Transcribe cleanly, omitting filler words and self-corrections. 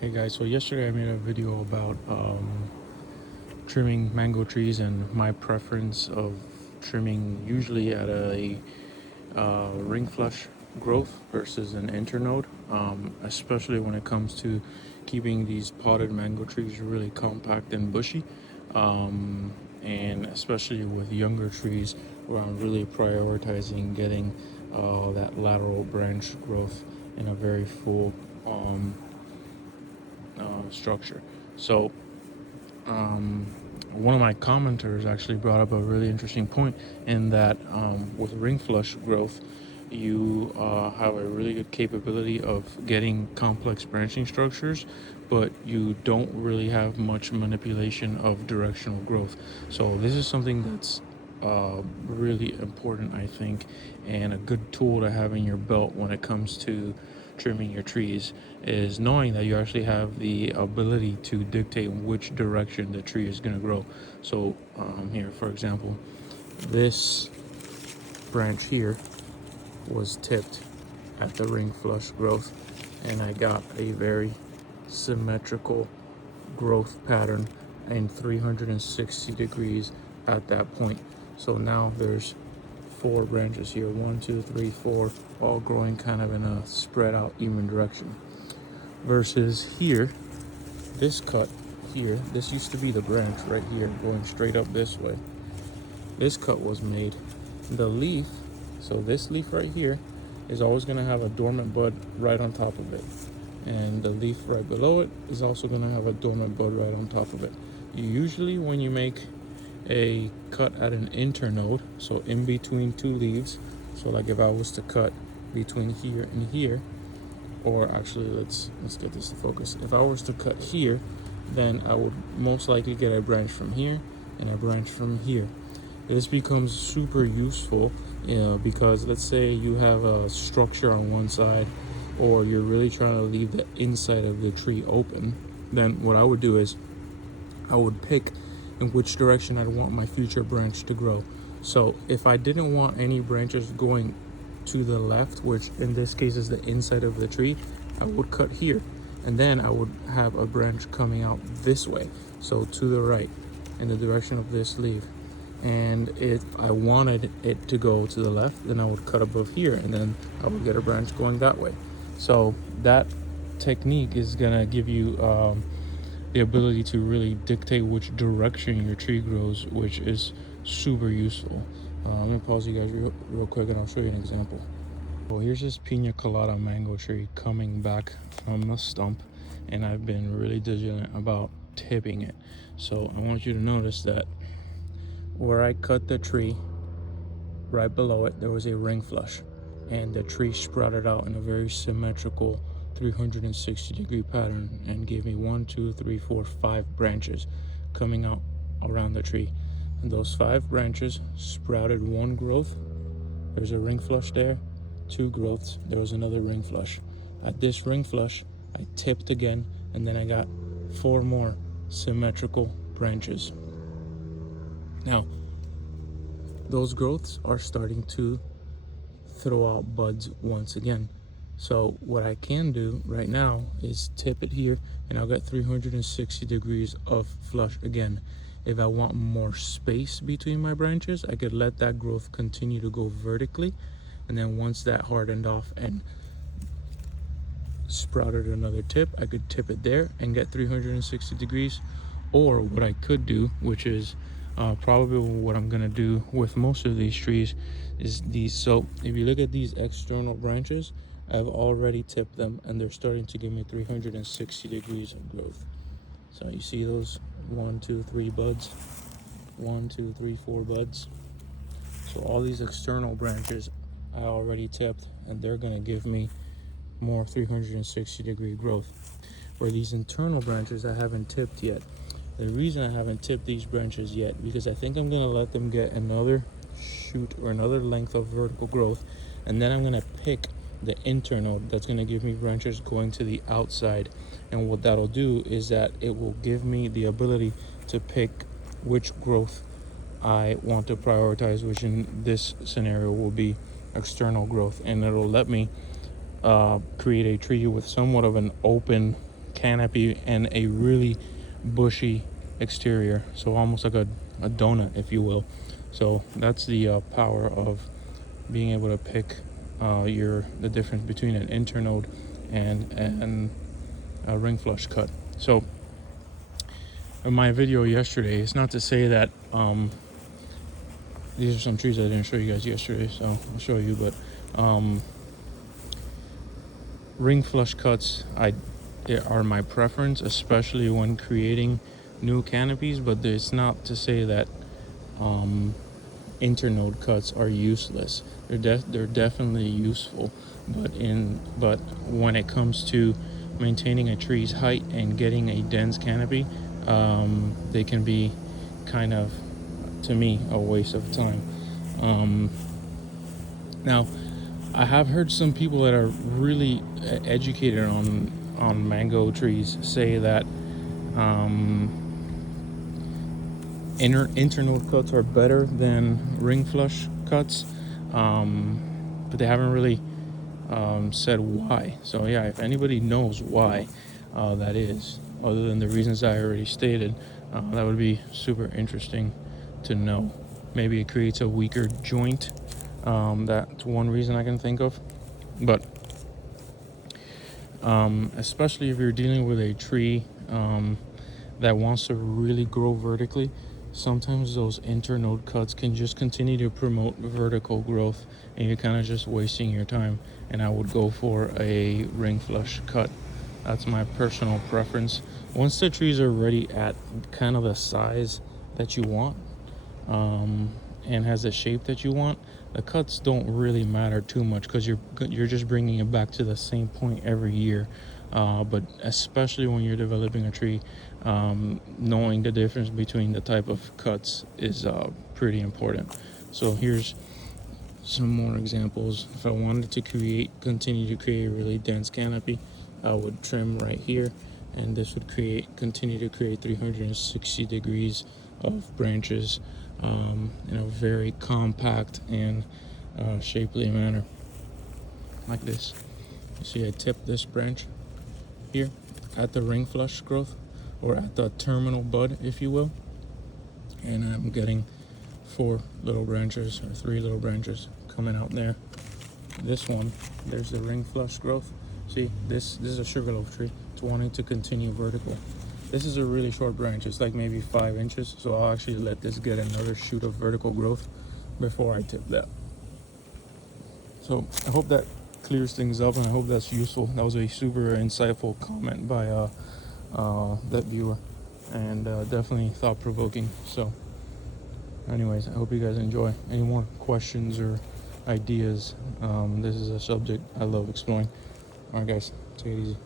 Hey guys, so yesterday I made a video about trimming mango trees and my preference of trimming usually at a ring flush growth versus an internode, especially when it comes to keeping these potted mango trees really compact and bushy, and especially with younger trees where I'm really prioritizing getting that lateral branch growth in a very full structure. So um, one of my commenters actually brought up a really interesting point in that with ring flush growth, you have a really good capability of getting complex branching structures, but you don't really have much manipulation of directional growth. So this is something that's really important, I think, and a good tool to have in your belt when it comes to trimming your trees is knowing that you actually have the ability to dictate which direction the tree is going to grow. So here, for example, this branch here was tipped at the ring flush growth, and I got a very symmetrical growth pattern in 360 degrees at that point. So now there's four branches here, 1, 2, 3, 4, all growing kind of in a spread out even direction. Versus here, this cut here, this used to be the branch right here going straight up this way. This cut was made. The leaf, so this leaf right here is always going to have a dormant bud right on top of it. And the leaf right below it is also going to have a dormant bud right on top of it. Usually when you make a cut at an internode, so in between two leaves, so like if I was to cut between here and here, or actually let's get this to focus. If I was to cut here, then I would most likely get a branch from here and a branch from here. This becomes super useful, because let's say you have a structure on one side, or you're really trying to leave the inside of the tree open. Then what I would do is I would pick in which direction I'd want my future branch to grow. So if I didn't want any branches going to the left, which in this case is the inside of the tree, I would cut here, and then I would have a branch coming out this way, so to the right in the direction of this leaf. And if I wanted it to go to the left, then I would cut above here, and then I would get a branch going that way. So that technique is gonna give you the ability to really dictate which direction your tree grows, which is super useful. I'm gonna pause you guys real quick and I'll show you an example. Well, here's this pina colada mango tree coming back from the stump, and I've been really vigilant about tipping it. So I want you to notice that where I cut the tree, right below it, there was a ring flush, and the tree sprouted out in a very symmetrical 360-degree pattern and gave me 1, 2, 3, 4, 5 branches coming out around the tree. And those 5 branches sprouted one growth. There's a ring flush there. 2 growths. There was another ring flush. At this ring flush, I tipped again, and then I got 4 more symmetrical branches. Now, those growths are starting to throw out buds once again. So what I can do right now is tip it here, and I'll get 360 degrees of flush again. If I want more space between my branches, I could let that growth continue to go vertically, and then once that hardened off and sprouted another tip, I could tip it there and get 360 degrees. Or what I could do, which is probably what I'm gonna do with most of these trees, is these. So if you look at these external branches, I've already tipped them, and they're starting to give me 360 degrees of growth. So you see those 1, 2, 3 buds, 1, 2, 3, 4 buds. So all these external branches I already tipped, and they're gonna give me more 360-degree growth. Where these internal branches I haven't tipped yet. The reason I haven't tipped these branches yet, because I think I'm gonna let them get another shoot or another length of vertical growth, and then I'm gonna pick the internode that's gonna give me branches going to the outside. And what that'll do is that it will give me the ability to pick which growth I want to prioritize, which in this scenario will be external growth, and it'll let me create a tree with somewhat of an open canopy and a really bushy exterior, so almost like a donut, if you will. So that's the power of being able to pick the difference between an internode and a ring flush cut. So in my video yesterday, it's not to say that these are some trees I didn't show you guys yesterday, so I'll show you. But ring flush cuts are my preference, especially when creating new canopies. But it's not to say that internode cuts are useless. They're definitely useful, but when it comes to maintaining a tree's height and getting a dense canopy, they can be kind of, to me, a waste of time. Now, I have heard some people that are really educated on mango trees say that internode cuts are better than ring flush cuts, but they haven't really said why. So yeah, if anybody knows why that is, other than the reasons I already stated, that would be super interesting to know. Maybe it creates a weaker joint. That's one reason I can think of. But especially if you're dealing with a tree that wants to really grow vertically, sometimes those internode cuts can just continue to promote vertical growth, and you're kind of just wasting your time. And I would go for a ring flush cut. That's my personal preference. Once the trees are ready at kind of the size that you want, and has the shape that you want, the cuts don't really matter too much, because you're just bringing it back to the same point every year. But especially when you're developing a tree, knowing the difference between the type of cuts is pretty important. So here's some more examples. If I wanted to continue to create a really dense canopy, I would trim right here, and this would continue to create 360 degrees of branches in a very compact and shapely manner, like this. You see I tip this branch here at the ring flush growth, or at the terminal bud, if you will, and I'm getting 4 little branches, or 3 little branches coming out there. This one, there's the ring flush growth. See, this is a sugarloaf tree. It's wanting to continue vertical. This is a really short branch. It's like maybe 5 inches, so I'll actually let this get another shoot of vertical growth before I tip that. So I hope that clears things up, and I hope that's useful. That was a super insightful comment by that viewer, and definitely thought-provoking. So anyways, I hope you guys enjoy. Any more questions or ideas? This is a subject I love exploring. All right, guys, take it easy.